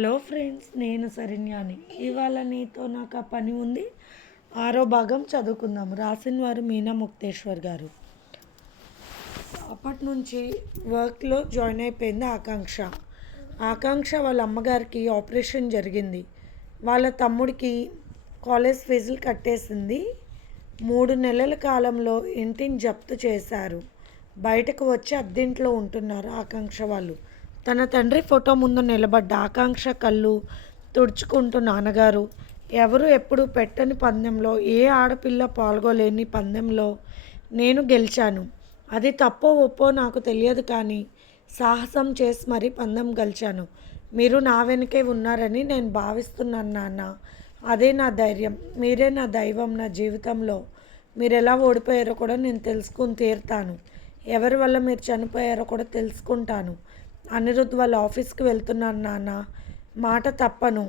Hello friends, నేను శరణ్యాని. ఇవాళ నీతో నాకు ఆ పని ఉంది. 6వ భాగం చదువుకుందాం. రాసిన వారు మీనా ముక్తేశ్వర్ గారు. అప్పటి నుంచి వర్క్లో జాయిన్ అయిపోయింది ఆకాంక్ష. ఆకాంక్ష వాళ్ళ అమ్మగారికి ఆపరేషన్ జరిగింది. వాళ్ళ తమ్ముడికి కాలేజ్ ఫీజులు కట్టేసింది. 3 నెలల కాలంలో ఇంటిని జప్తు చేశారు. బయటకు వచ్చి అద్దెంట్లో ఉంటున్నారు ఆకాంక్ష వాళ్ళు. తన తండ్రి ఫోటో ముందు నిలబడ్డ ఆకాంక్ష కళ్ళు తుడుచుకుంటూ, నాన్నగారు, ఎవరు ఎప్పుడు పెట్టని పందెంలో, ఏ ఆడపిల్ల పాల్గొలేని పందెంలో నేను గెలిచాను. అది తప్పో ఒప్పో నాకు తెలియదు, కానీ సాహసం చేసి మరీ పందెం గెలిచాను. మీరు నా వెనుకే ఉన్నారని నేను భావిస్తున్నాను నాన్న. అదే నా ధైర్యం. మీరే నా దైవం. నా జీవితంలో మీరు ఎలా ఓడిపోయారో కూడా నేను తెలుసుకుని తీరుతాను. ఎవరి వల్ల మీరు చనిపోయారో కూడా తెలుసుకుంటాను. అనిరుద్ వాళ్ళ ఆఫీస్కి వెళ్తున్నాను నాన్న. మాట తప్పను.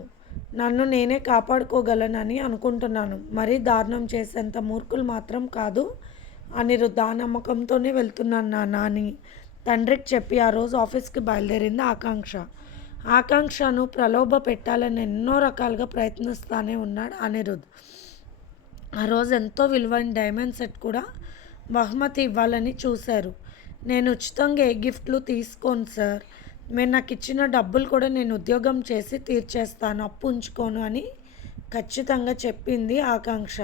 నన్ను నేనే కాపాడుకోగలనని అనుకుంటున్నాను. మరీ దారుణం చేసేంత మూర్ఖులు మాత్రం కాదు అనిరుద్. ఆ నమ్మకంతోనే వెళ్తున్నాను నాన్న అని తండ్రికి చెప్పి ఆ రోజు ఆఫీస్కి బయలుదేరింది ఆకాంక్ష. ఆకాంక్షను ప్రలోభ పెట్టాలని ఎన్నో రకాలుగా ప్రయత్నిస్తూనే ఉన్నాడు అనిరుద్. ఆ రోజు ఎంతో విలువైన డైమండ్ సెట్ కూడా బహుమతి ఇవ్వాలని చూశారు. నేను ఉచితంగా ఏ గిఫ్ట్లు తీసుకోను సార్. మీరు నాకు ఇచ్చిన డబ్బులు కూడా నేను ఉద్యోగం చేసి తీర్చేస్తాను, అప్పు ఉంచుకోను అని ఖచ్చితంగా చెప్పింది ఆకాంక్ష.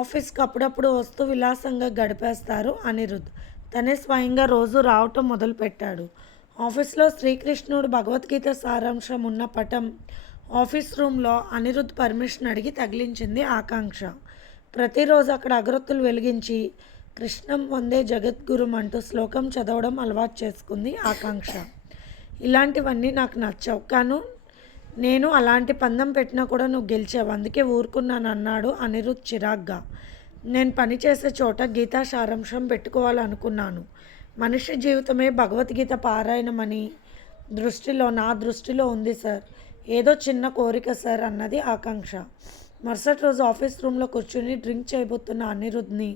ఆఫీస్కి అప్పుడప్పుడు వస్తూ విలాసంగా గడిపేస్తారు అనిరుద్. తనే స్వయంగా రోజు రావటం మొదలుపెట్టాడు. ఆఫీస్లో శ్రీకృష్ణుడు భగవద్గీత సారాంశం ఉన్న పటం ఆఫీస్ రూమ్లో అనిరుద్ పర్మిషన్ అడిగి తగిలించింది ఆకాంక్ష. ప్రతిరోజు అక్కడ అగరొత్తులు వెలిగించి కృష్ణం వందే జగద్గురుం అంటూ శ్లోకం చదవడం అలవాటు చేసుకుంది ఆకాంక్ష. ఇలాంటివన్నీ నాకు నచ్చవు, కానీ నేను అలాంటి పందెం పెట్టినా కూడా నువ్వు గెలిచావు, అందుకే ఊరుకున్నాను అన్నాడు అనిరుద్ చిరాగ్గా. నేను పనిచేసే చోట గీతా సారాంశం పెట్టుకోవాలనుకున్నాను. మనిషి జీవితమే భగవద్గీత పారాయణమని నా దృష్టిలో ఉంది సార్. ఏదో చిన్న కోరిక సార్ అన్నది ఆకాంక్ష. మరుసటి రోజు ఆఫీస్ రూమ్లో కూర్చుని డ్రింక్ చేయబోతున్న అనిరుద్ని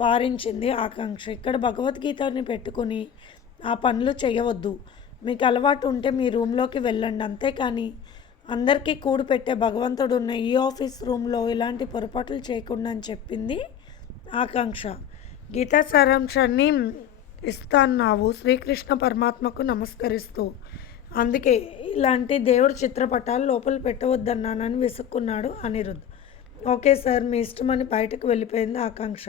వారించింది ఆకాంక్ష. ఇక్కడ భగవద్గీతని పెట్టుకుని ఆ పనులు చేయవద్దు. మీకు అలవాటు ఉంటే మీ రూమ్లోకి వెళ్ళండి, అంతేకాని అందరికీ కూడు పెట్టే భగవంతుడు ఉన్న ఈ ఆఫీస్ రూమ్లో ఇలాంటి పొరపాట్లు చేయకుండా అని చెప్పింది ఆకాంక్ష. గీతా సారాంశాన్ని ఇస్తాన్నావు శ్రీకృష్ణ పరమాత్మకు నమస్కరిస్తూ. అందుకే ఇలాంటి దేవుడి చిత్రపటాలు లోపల పెట్టవద్దన్నానని విసుక్కున్నాడు అనిరుద్. ఓకే సార్, మీ ఇష్టమని బయటకు వెళ్ళిపోయింది ఆకాంక్ష.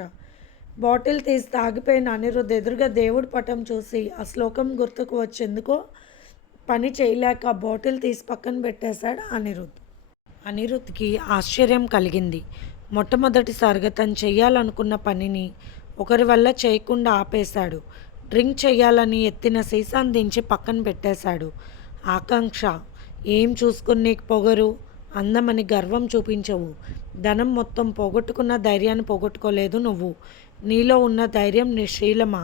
బాటిల్ తీసి తాగిపోయిన అనిరుద్ ఎదురుగా దేవుడి పటం చూసి ఆ శ్లోకం గుర్తుకు వచ్చేందుకో పని చేయలేక బాటిల్ తీసి పక్కన పెట్టేశాడు అనిరుద్. అనిరుద్కి ఆశ్చర్యం కలిగింది. మొట్టమొదటిసారిగా తను చెయ్యాలనుకున్న పనిని ఒకరి వల్ల చేయకుండా ఆపేశాడు. డ్రింక్ చేయాలని ఎత్తిన సీసాను దించి పక్కన పెట్టేశాడు. ఆకాంక్ష, ఏం చూసుకుని నీకు పొగరు, అందమని గర్వం చూపించవు. ధనం మొత్తం పోగొట్టుకున్న ధైర్యాన్ని పోగొట్టుకోలేదు నువ్వు. నీలో ఉన్న ధైర్యం నిశ్శీలమా?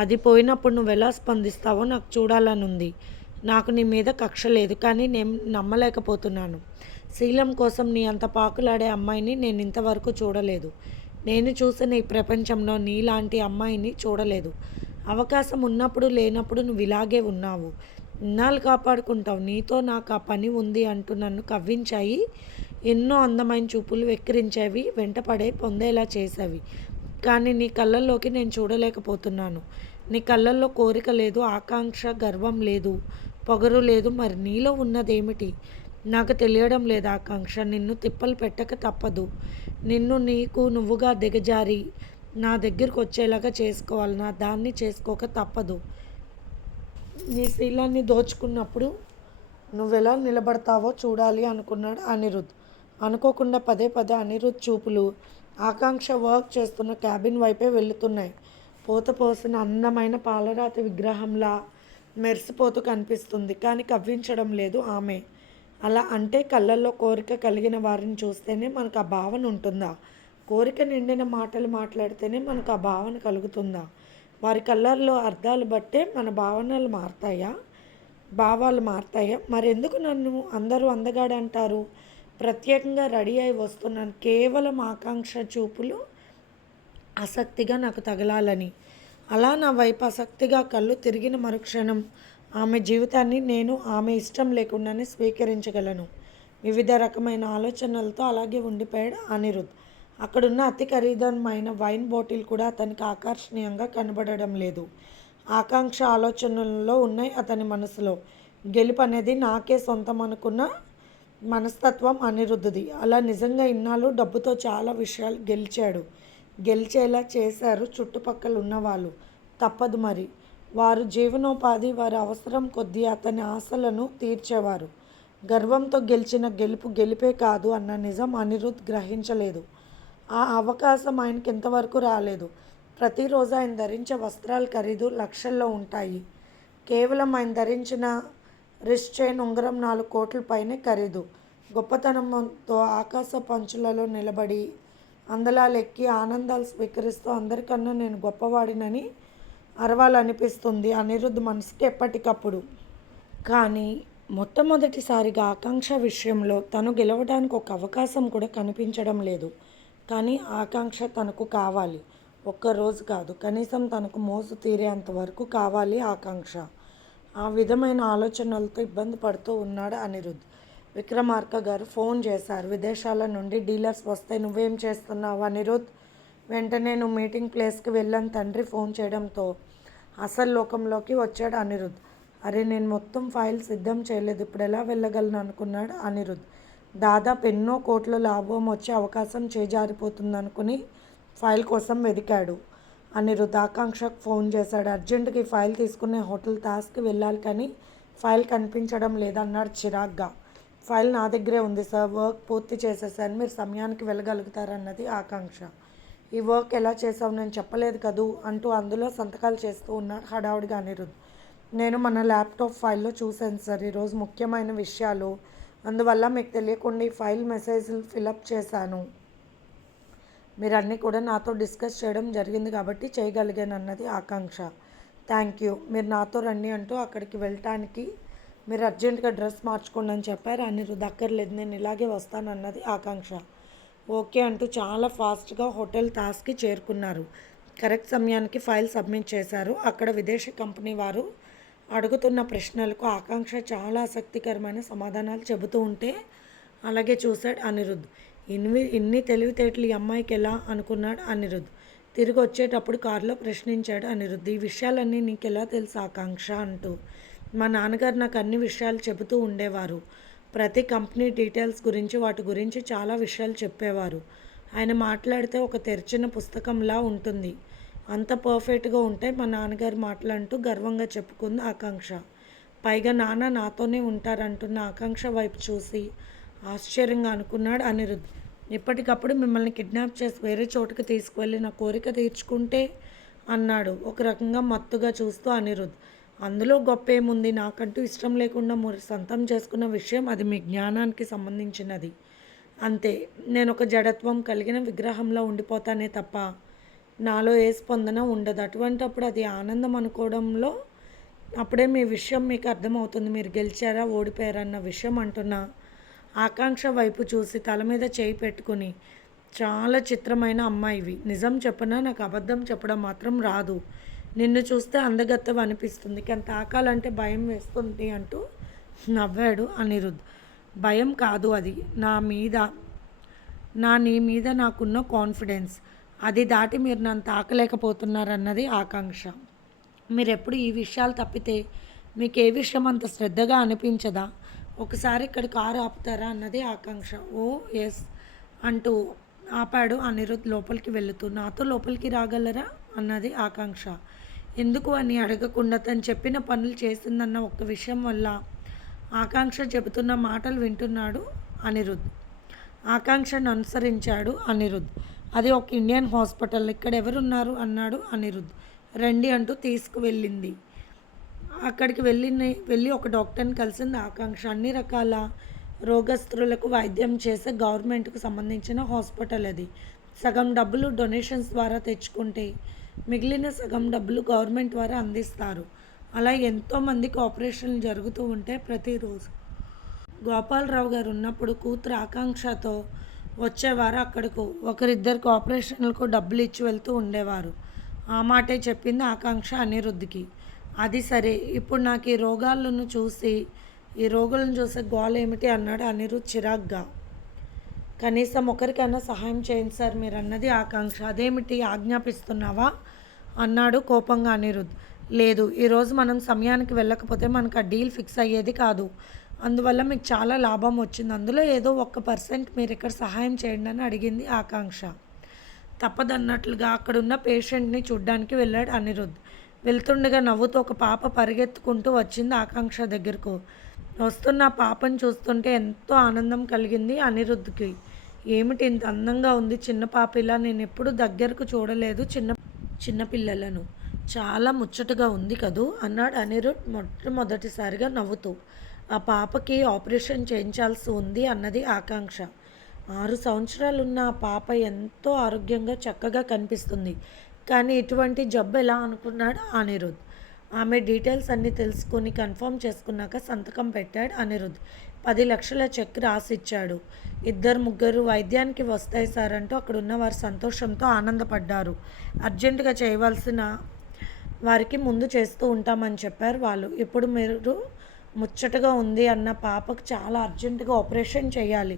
అది పోయినప్పుడు నువ్వు ఎలా స్పందిస్తావో నాకు చూడాలనుంది. నాకు నీ మీద కక్ష లేదు, కానీ నేను నమ్మలేకపోతున్నాను. శీలం కోసం నీ అంత పాకులాడే అమ్మాయిని నేను ఇంతవరకు చూడలేదు. నేను చూసిన ఈ ప్రపంచంలో నీలాంటి అమ్మాయిని చూడలేదు. అవకాశం ఉన్నప్పుడు లేనప్పుడు నువ్వు ఇలాగే ఉన్నావు. ఇన్నాళ్ళు కాపాడుకుంటావు. నీతో నాకు ఆ పని ఉంది అంటూ నన్ను కవ్వించాయి. ఎన్నో అందమైన చూపులు వెక్కిరించేవి, వెంటపడే పొందేలా చేసేవి. కానీ నీ కళ్ళల్లోకి నేను చూడలేకపోతున్నాను. నీ కళ్ళల్లో కోరిక లేదు, ఆకాంక్ష, గర్వం లేదు, పొగరు లేదు. మరి నీలో ఉన్నదేమిటి నాకు తెలియడం లేదు ఆకాంక్ష. నిన్ను తిప్పలు పెట్టక తప్పదు. నిన్ను నువ్వుగా దిగజారి నా దగ్గరికి వచ్చేలాగా చేసుకోవాలి. నా దాన్ని చేసుకోక తప్పదు. నీ శీలాన్ని దోచుకున్నప్పుడు నువ్వెలా నిలబడతావో చూడాలి అనుకున్నాడు అనిరుద్. అనుకోకుండా పదే పదే అనిరుద్ చూపులు ఆకాంక్ష వర్క్ చేస్తున్న క్యాబిన్ వైపే వెళుతున్నాయి. పోత పోసిన అందమైన పాలరాతి విగ్రహంలా మెరిసిపోతూ కనిపిస్తుంది, కానీ కవ్వించడం లేదు ఆమె. అలా అంటే కళ్ళల్లో కోరిక కలిగిన వారిని చూస్తేనే మనకు ఆ భావన ఉంటుందా? కోరిక నిండిన మాటలు మాట్లాడితేనే మనకు ఆ భావన కలుగుతుందా? వారి కళ్ళల్లో అర్థాలు బట్టే మన భావాలు మారుతాయా? మరెందుకు నన్ను అందరూ అందగాడు అంటారు? ప్రత్యేకంగా రెడీ అయి వస్తున్నాను కేవలం ఆకాంక్ష చూపులు ఆసక్తిగా నాకు తగలాలని. అలా నా వైపు ఆసక్తిగా కళ్ళు తిరిగిన మరుక్షణం ఆమె జీవితాన్ని నేను ఆమె ఇష్టం లేకుండానే స్వీకరించగలను. వివిధ రకమైన ఆలోచనలతో అలాగే ఉండిపోయాడు అనిరుద్. అక్కడున్న అతి ఖరీదమైన వైన్ బాటిల్ కూడా అతనికి ఆకర్షణీయంగా కనబడడం లేదు. ఆకాంక్ష ఆలోచనల్లో ఉన్నాయి అతని మనసులో. గెలుపు అనేది నాకే సొంతం అనుకున్న మనస్తత్వం అనిరుద్ధ్ది. అలా నిజంగా ఇన్నాళ్ళు డబ్బుతో చాలా విషయాలు గెలిచేలా చేశారు చుట్టుపక్కల ఉన్నవాళ్ళు. తప్పదు మరి. వారు జీవనోపాధి, వారి అవసరం కొద్దీ అతని ఆశలను తీర్చేవారు. గర్వంతో గెలిచిన గెలుపు గెలిపే కాదు అన్న నిజం అనిరుద్ గ్రహించలేదు. ఆ అవకాశం ఆయనకి ఇంతవరకు రాలేదు. ప్రతిరోజు ఆయన ధరించే వస్త్రాల ఖరీదు లక్షల్లో ఉంటాయి. కేవలం ఆయన ధరించిన రిస్ట్ చైన్ ఉంగరం 4 కోట్ల పైనే ఖరీదు. గొప్పతనంతో ఆకాశ పంచులలో నిలబడి అందలాలెక్కి ఆనందాలు స్వీకరిస్తూ అందరికన్నా నేను గొప్పవాడినని అరవాలనిపిస్తుంది అనిరుద్ మనసుకి ఎప్పటికప్పుడు. కానీ మొట్టమొదటిసారిగా ఆకాంక్ష విషయంలో తను గెలవడానికి ఒక అవకాశం కూడా కనిపించడం లేదు. కానీ ఆకాంక్ష తనకు కావాలి. ఒక్కరోజు కాదు, కనీసం తనకు మోసు తీరేంత వరకు కావాలి ఆకాంక్ష. ఆ విధమైన ఆలోచనలతో ఇబ్బంది పడుతూ ఉన్నాడు అనిరుద్. విక్రమార్క గారు ఫోన్ చేశారు. విదేశాల నుండి డీలర్స్ వస్తే నువ్వేం చేస్తున్నావు అనిరుద్? వెంటనే నువ్వు మీటింగ్ ప్లేస్కి వెళ్ళని తండ్రి ఫోన్ చేయడంతో అసలు లోకంలోకి వచ్చాడు అనిరుద్. అరే, నేను మొత్తం ఫైల్ సిద్ధం చేయలేదు, ఇప్పుడు ఎలా వెళ్ళగలను అనుకున్నాడు అనిరుద్. దాదాపు ఎన్నో కోట్ల లాభం వచ్చే అవకాశం చేజారిపోతుంది అనుకుని ఫైల్ కోసం వెదికాడు అనిరుద్. ఆకాంక్షకు ఫోన్ చేశాడు. అర్జెంటుగా ఈ ఫైల్ తీసుకునే హోటల్ తాస్కి వెళ్ళాలి, కానీ ఫైల్ కనిపించడం లేదన్నాడు చిరాగ్గా. ఫైల్ నా దగ్గరే ఉంది సార్, వర్క్ పూర్తి చేసేసాను, మీరు సమయానికి వెళ్ళగలుగుతారన్నది ఆకాంక్ష. ఈ వర్క్ ఎలా చేసావు నేను చెప్పలేదు కదూ అంటూ అందులో సంతకాలు చేస్తూ ఉన్నాడు హడావుడిగా అనిరుద్. నేను మన ల్యాప్టాప్ ఫైల్లో చూశాను సార్, ఈరోజు ముఖ్యమైన విషయాలు, అందువల్ల మీకు తెలియకుండా ఈ ఫైల్ మెసేజ్లు ఫిలప్ చేశాను. మీరు అన్నీ కూడా నాతో డిస్కస్ చేయడం జరిగింది కాబట్టి చేయగలిగాను అన్నది ఆకాంక్ష. థ్యాంక్ యూ, మీరు నాతో రండి అంటూ అక్కడికి వెళ్ళటానికి మీరు అర్జెంటుగా డ్రెస్ మార్చుకోండి అని చెప్పారు అనిరుద్. అక్కర్లేదు, నేను ఇలాగే వస్తానన్నది ఆకాంక్ష. ఓకే అంటూ చాలా ఫాస్ట్గా హోటల్ తాస్కి చేరుకున్నారు. కరెక్ట్ సమయానికి ఫైల్ సబ్మిట్ చేశారు. అక్కడ విదేశీ కంపెనీ వారు అడుగుతున్న ప్రశ్నలకు ఆకాంక్ష చాలా ఆసక్తికరమైన సమాధానాలు చెబుతూ ఉంటే అలాగే చూశాడు అనిరుద్. ఇన్ని తెలివితేటలు ఈ అమ్మాయికి ఎలా అనుకున్నాడు అనిరుద్. తిరిగి వచ్చేటప్పుడు కారులో ప్రశ్నించాడు అనిరుద్. ఈ విషయాలన్నీ నీకు ఎలా తెలుసు ఆకాంక్ష అంటూ. మా నాన్నగారు నాకు అన్ని విషయాలు చెబుతూ ఉండేవారు. ప్రతి కంపెనీ డీటెయిల్స్ గురించి, వాటి గురించి చాలా విషయాలు చెప్పేవారు. ఆయన మాట్లాడితే ఒక తెరిచిన పుస్తకంలా ఉంటుంది. అంత పర్ఫెక్ట్గా ఉంటాయి మా నాన్నగారు మాటలంటూ గర్వంగా చెప్పుకుంది ఆకాంక్ష. పైగా నాన్న నాతోనే ఉంటారంటున్న ఆకాంక్ష వైపు చూసి ఆశ్చర్యంగా అనుకున్నాడు అనిరుద్. ఎప్పటికప్పుడు మిమ్మల్ని కిడ్నాప్ చేసి వేరే చోటుకి తీసుకువెళ్ళి నా కోరిక తీర్చుకుంటే అన్నాడు ఒక రకంగా మత్తుగా చూస్తూ అనిరుద్. అందులో గొప్ప ఏముంది, నాకంటూ ఇష్టం లేకుండా మీరు సొంతం చేసుకున్న విషయం, అది మీ జ్ఞానానికి సంబంధించినది అంతే. నేను ఒక జడత్వం కలిగిన విగ్రహంలో ఉండిపోతానే తప్ప నాలో ఏ స్పందన ఉండదు. అటువంటప్పుడు అది ఆనందం అనుకోవడంలో అప్పుడే మీ విషయం మీకు అర్థమవుతుంది, మీరు గెలిచారా ఓడిపోయారన్న విషయం అంటున్నా. ఆకాంక్ష వైపు చూసి తల మీద చేయి పెట్టుకుని, చాలా చిత్రమైన అమ్మాయివి, నిజం చెప్పనా, నాకు అబద్ధం చెప్పడం మాత్రం రాదు, నిన్ను చూస్తే అందగత్తెవి అనిపిస్తుంది, కానీ తాకాలంటే భయం వేస్తుంది అంటూ నవ్వాడు అనిరుద్. భయం కాదు అది, నీ మీద నాకున్న కాన్ఫిడెన్స్, అది దాటి మీరు నన్ను తాకలేకపోతున్నారన్నది ఆకాంక్ష. మీరెప్పుడు ఈ విషయాలు తప్పితే మీకు ఏ విషయం అంత శ్రద్ధగా అనిపించదా, ఒకసారి ఇక్కడ కారు ఆపుతారా అన్నది ఆకాంక్ష. ఓ ఎస్ అంటూ ఆపాడు అనిరుద్ లోపలికి వెళుతూ. నాతో లోపలికి రాగలరా అన్నది ఆకాంక్ష. ఎందుకు అని అడగకుండా తను చెప్పిన పనులు చేసిందన్న ఒక్క విషయం వల్ల ఆకాంక్ష చెబుతున్న మాటలు వింటున్నాడు అనిరుద్. ఆకాంక్షను అనుసరించాడు అనిరుద్. అది ఒక ఇండియన్ హాస్పిటల్, ఇక్కడ ఎవరున్నారు అన్నాడు అనిరుద్. రండి అంటూ తీసుకువెళ్ళింది. అక్కడికి వెళ్ళి ఒక డాక్టర్ని కలిసింది ఆకాంక్ష. అన్ని రకాల రోగస్తులకు వైద్యం చేసే గవర్నమెంట్కు సంబంధించిన హాస్పిటల్ అది. సగం డబ్బులు డొనేషన్స్ ద్వారా తెచ్చుకుంటే మిగిలిన సగం డబ్బులు గవర్నమెంట్ ద్వారా అందిస్తారు. అలా ఎంతోమందికి ఆపరేషన్లు జరుగుతూ ఉంటే ప్రతిరోజు గోపాలరావు గారు ఉన్నప్పుడు కూతురు ఆకాంక్షతో వచ్చేవారు అక్కడకు. ఒకరిద్దరికి ఆపరేషన్లకు డబ్బులు ఇచ్చి వెళ్తూ ఉండేవారు. ఆ మాటే చెప్పింది ఆకాంక్ష అనిరుద్ధ్కి. అది సరే, ఇప్పుడు నాకు ఈ రోగులను చూసే గోల ఏమిటి అన్నాడు అనిరుద్ చిరాగ్గా. కనీసం ఒకరికైనా సహాయం చేయండి సార్ మీరన్నది ఆకాంక్ష. అదేమిటి ఆజ్ఞాపిస్తున్నావా అన్నాడు కోపంగా అనిరుద్. లేదు, ఈరోజు మనం సమయానికి వెళ్ళకపోతే మనకు ఆ డీల్ ఫిక్స్ అయ్యేది కాదు. అందువల్ల మీకు చాలా లాభం వచ్చింది. అందులో ఏదో 1% మీరు ఇక్కడ సహాయం చేయండి అని అడిగింది ఆకాంక్ష. తప్పదన్నట్లుగా అక్కడున్న పేషెంట్ని చూడ్డానికి వెళ్ళాడు అనిరుద్. వెళ్తుండగా నవ్వుతూ ఒక పాప పరిగెత్తుకుంటూ వచ్చింది ఆకాంక్ష దగ్గరకు. వస్తున్న ఆ పాపను చూస్తుంటే ఎంతో ఆనందం కలిగింది అనిరుద్ధ్కి. ఏమిటి ఇంత అందంగా ఉంది చిన్న పాప, ఇలా నేను ఎప్పుడు దగ్గరకు చూడలేదు చిన్నపిల్లలను. చాలా ముచ్చటగా ఉంది కదూ అన్నాడు అనిరుద్ మొట్టమొదటిసారిగా నవ్వుతూ. ఆ పాపకి ఆపరేషన్ చేయించాల్సి ఉంది అన్నది ఆకాంక్ష. 6 సంవత్సరాలున్న ఆ పాప ఎంతో ఆరోగ్యంగా చక్కగా కనిపిస్తుంది. కానీ ఇటువంటి జబ్బు ఎలా అనుకున్నాడు అనిరుద్. ఆమె డీటెయిల్స్ అన్నీ తెలుసుకుని కన్ఫర్మ్ చేసుకున్నాక సంతకం పెట్టాడు అనిరుద్. 10 లక్షల చెక్ రాసిచ్చాడు. 2-3 వైద్యానికి వస్తాయి సార్ అంటూ అక్కడున్న వారు సంతోషంతో ఆనందపడ్డారు. అర్జెంటుగా చేయవలసిన వారికి ముందు చేస్తూ ఉంటామని చెప్పారు వాళ్ళు. ఇప్పుడు మీరు ముచ్చటగా ఉంది అన్న పాపకు చాలా అర్జెంటుగా ఆపరేషన్ చేయాలి.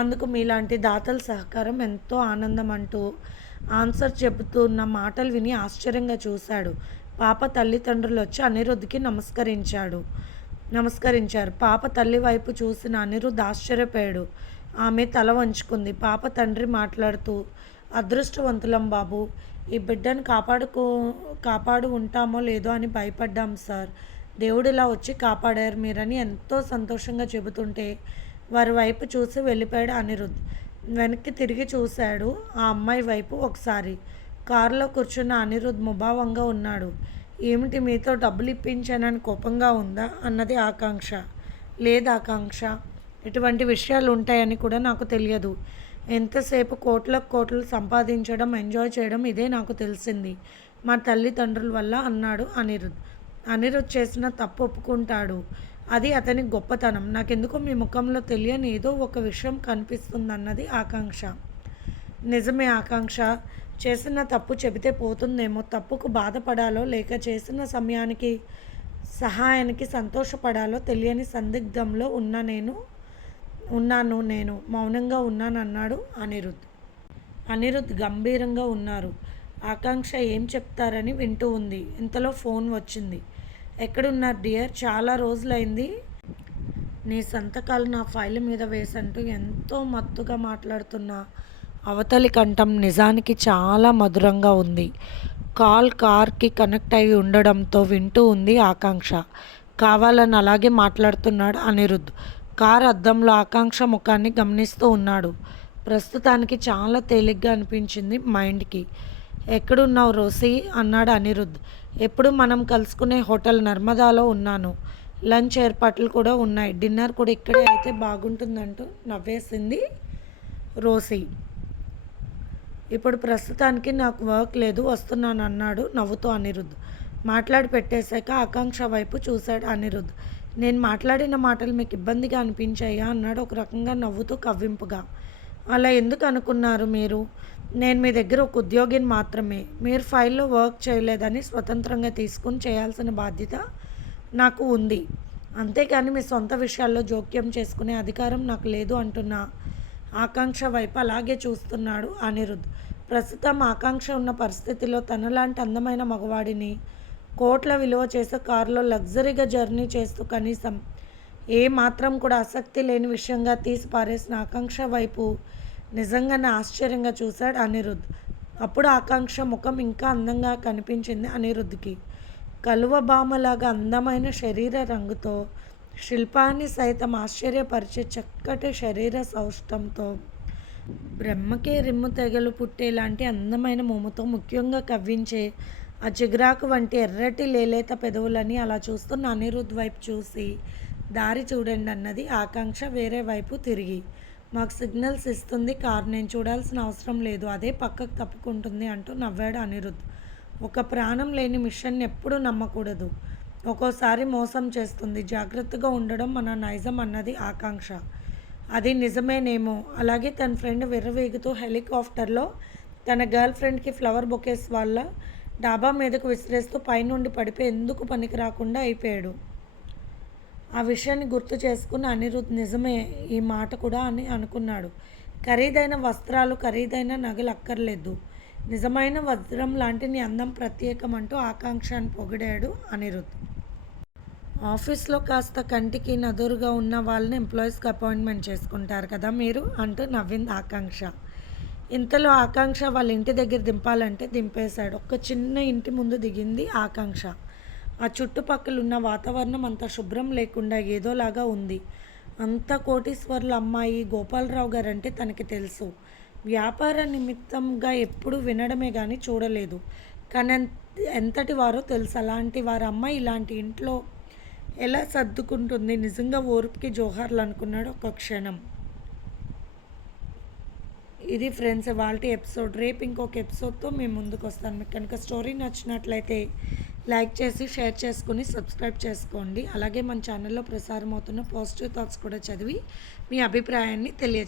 అందుకు మీలాంటి దాతల సహకారం ఎంతో ఆనందం అంటూ ఆన్సర్ చెబుతున్న మాటలు విని ఆశ్చర్యంగా చూశాడు. పాప తల్లిదండ్రులు వచ్చి అనిరుద్ధ్కి నమస్కరించారు. పాప తల్లి వైపు చూసిన అనిరుద్ ఆశ్చర్యపోయాడు. ఆమె తల వంచుకుంది. పాప తండ్రి మాట్లాడుతూ, అదృష్టవంతులం బాబు, ఈ బిడ్డను కాపాడు ఉంటామో లేదో అని భయపడ్డాం సార్. దేవుడిలా వచ్చి కాపాడారు మీరని ఎంతో సంతోషంగా చెబుతుంటే వారి వైపు చూసి వెళ్ళిపోయాడు అనిరుద్. వెనక్కి తిరిగి చూశాడు ఆ అమ్మాయి వైపు ఒకసారి. కారులో కూర్చున్న అనిరుద్ ముభావంగా ఉన్నాడు. ఏమిటి మీతో డబ్బులు ఇప్పించానని కోపంగా ఉందా అన్నది ఆకాంక్ష. లేదు ఆకాంక్ష, ఇటువంటి విషయాలు ఉంటాయని కూడా నాకు తెలియదు. ఎంతసేపు కోట్లు సంపాదించడం, ఎంజాయ్ చేయడం ఇదే నాకు తెలిసింది మా తల్లిదండ్రుల వల్ల అన్నాడు అనిరుద్. అనిరుద్ చేసిన తప్పు ఒప్పుకుంటాడు. అది అతని గొప్పతనం. నాకెందుకో మీ ముఖంలో తెలియని ఏదో ఒక విషయం కనిపిస్తుందన్నది ఆకాంక్ష. నిజమే ఆకాంక్ష, చేసిన తప్పు చెబితే పోతుందేమో. తప్పుకు బాధపడాలో లేక చేసిన సహాయానికి సంతోషపడాలో తెలియని సందిగ్ధంలో ఉన్నాను నేను మౌనంగా ఉన్నాను అన్నాడు అనిరుద్ గంభీరంగా ఉన్నారు. ఆకాంక్ష ఏం చెప్తారని వింటూ ఉంది. ఇంతలో ఫోన్ వచ్చింది. ఎక్కడున్నారు డియర్, చాలా రోజులైంది నీ సంతకాలు నా ఫైల్ మీద వేసంటూ ఎంతో మత్తుగా మాట్లాడుతున్న అవతలి కంఠం నిజానికి చాలా మధురంగా ఉంది. కార్కి కనెక్ట్ అయి ఉండడంతో వింటూ ఉంది ఆకాంక్ష. కావాలని అలాగే మాట్లాడుతున్నాడు అనిరుద్. కార్ అద్దంలో ఆకాంక్ష ముఖాన్ని గమనిస్తూ ఉన్నాడు. ప్రస్తుతానికి చాలా తేలిగ్గా అనిపించింది మైండ్కి. ఎక్కడున్నావు రోసి అన్నాడు అనిరుద్. ఎప్పుడు మనం కలుసుకునే హోటల్ నర్మదాలో ఉన్నాను. లంచ్ ఏర్పాట్లు కూడా ఉన్నాయి. డిన్నర్ కూడా ఇక్కడే అయితే బాగుంటుందంటూ నవ్వేసింది రోసి. ఇప్పుడు ప్రస్తుతానికి నాకు వర్క్ లేదు, వస్తున్నాను అన్నాడు నవ్వుతూ అనిరుద్. మాట్లాడి పెట్టేశాక ఆకాంక్ష వైపు చూశాడు అనిరుద్. నేను మాట్లాడిన మాటలు మీకు ఇబ్బందిగా అనిపించాయా అన్నాడు ఒక రకంగా నవ్వుతూ కవ్వింపుగా. అలా ఎందుకు అనుకున్నారు మీరు? నేను మీ దగ్గర ఒక ఉద్యోగిని మాత్రమే. మీరు ఫైల్లో వర్క్ చేయలేదని స్వతంత్రంగా తీసుకుని చేయాల్సిన బాధ్యత నాకు ఉంది. అంతేకాని మీ సొంత విషయాల్లో జోక్యం చేసుకునే అధికారం నాకు లేదు అంటున్న ఆకాంక్ష వైపు అలాగే చూస్తున్నాడు అనిరుద్. ప్రస్తుతం ఆకాంక్ష ఉన్న పరిస్థితిలో తనలాంటి అందమైన మగవాడిని కోట్ల విలువ చేసే కారులో లగ్జరీగా జర్నీ చేస్తూ కనీసం ఏ మాత్రం కూడా ఆసక్తి లేని విషయంగా తీసి పారేసిన ఆకాంక్ష వైపు నిజంగానే ఆశ్చర్యంగా చూశాడు అనిరుద్. అప్పుడు ఆకాంక్ష ముఖం ఇంకా అందంగా కనిపించింది అనిరుద్ధ్కి. కలువబామలాగా అందమైన శరీర రంగుతో, శిల్పాన్ని సైతం ఆశ్చర్యపరిచే చక్కటి శరీర సౌష్టంతో, బ్రహ్మకే రిమ్ము తెగలు పుట్టేలాంటి అందమైన మొమ్ముతో, ముఖ్యంగా కవ్వించే ఆ చిగురాకు వంటి ఎర్రటి లేలేత పెదవులని అలా చూస్తున్న అనిరుద్ వైపు చూసి, దారి చూడండి అన్నది ఆకాంక్ష వేరే వైపు తిరిగి. మాకు సిగ్నల్స్ ఇస్తుంది కార్, నేను చూడాల్సిన అవసరం లేదు, అదే పక్కకు తప్పుకుంటుంది అంటూ నవ్వాడు అనిరుద్. ఒక ప్రాణం లేని మిషన్ని ఎప్పుడూ నమ్మకూడదు, ఒక్కోసారి మోసం చేస్తుంది, జాగ్రత్తగా ఉండడం మన నైజం అన్నది ఆకాంక్ష. అది నిజమేనేమో. అలాగే తన ఫ్రెండ్ విర్రవీగుతూ హెలికాప్టర్లో తన గర్ల్ ఫ్రెండ్కి ఫ్లవర్ బొకేస్ వల్ల డాబా మీదకు విసిరేస్తూ పైనుండి పడిపోయి ఎందుకు పనికి రాకుండా అయిపోయాడు. ఆ విషయాన్ని గుర్తు చేసుకున్న అనిరుద్ నిజమే ఈ మాట కూడా అని అనుకున్నాడు. ఖరీదైన వస్త్రాలు, ఖరీదైన నగలు అక్కర్లేదు. నిజమైన వజ్రం లాంటి నీ అందం ప్రత్యేకం అంటూ ఆకాంక్షను పొగిడాడు అనిరుద్. ఆఫీస్లో కాస్త కంటికి నదురుగా ఉన్న వాళ్ళని ఎంప్లాయీస్కి అపాయింట్మెంట్ చేసుకుంటారు కదా మీరు అంటూ నవ్వింది ఆకాంక్ష. ఇంతలో ఆకాంక్ష వాళ్ళ ఇంటి దగ్గర దింపాలంటే దింపేశాడు. ఒక చిన్న ఇంటి ముందు దిగింది ఆకాంక్ష. ఆ చుట్టుపక్కల ఉన్న వాతావరణం అంత శుభ్రం లేకుండా ఏదోలాగా ఉంది. అంత కోటీశ్వర్ల అమ్మాయి గోపాలరావు గారంటే తనకి తెలుసు. వ్యాపార నిమిత్తంగా ఎప్పుడూ వినడమే కానీ చూడలేదు. కానీ ఎంతటి వారో తెలుసు. అలాంటి వారి అమ్మాయి ఇలాంటి ఇంట్లో ఎలా సర్దుకుంటుంది? నిజంగా ఓర్పుకి జోహార్లు అనుకున్నాడు ఒక క్షణం. ఇది ఫ్రెండ్స్ ఇవాల్టి ఎపిసోడ్. రేపు ఇంకొక ఎపిసోడ్తో మేము ముందుకు వస్తాను. మీకు కనుక స్టోరీ నచ్చినట్లయితే లైక్ చేసి షేర్ చేసుకుని సబ్స్క్రైబ్ చేసుకోండి. అలాగే మన ఛానల్లో ప్రసారం అవుతున్న పాజిటివ్ థాట్స్ కూడా చదివి మీ అభిప్రాయాన్ని తెలియజేయండి.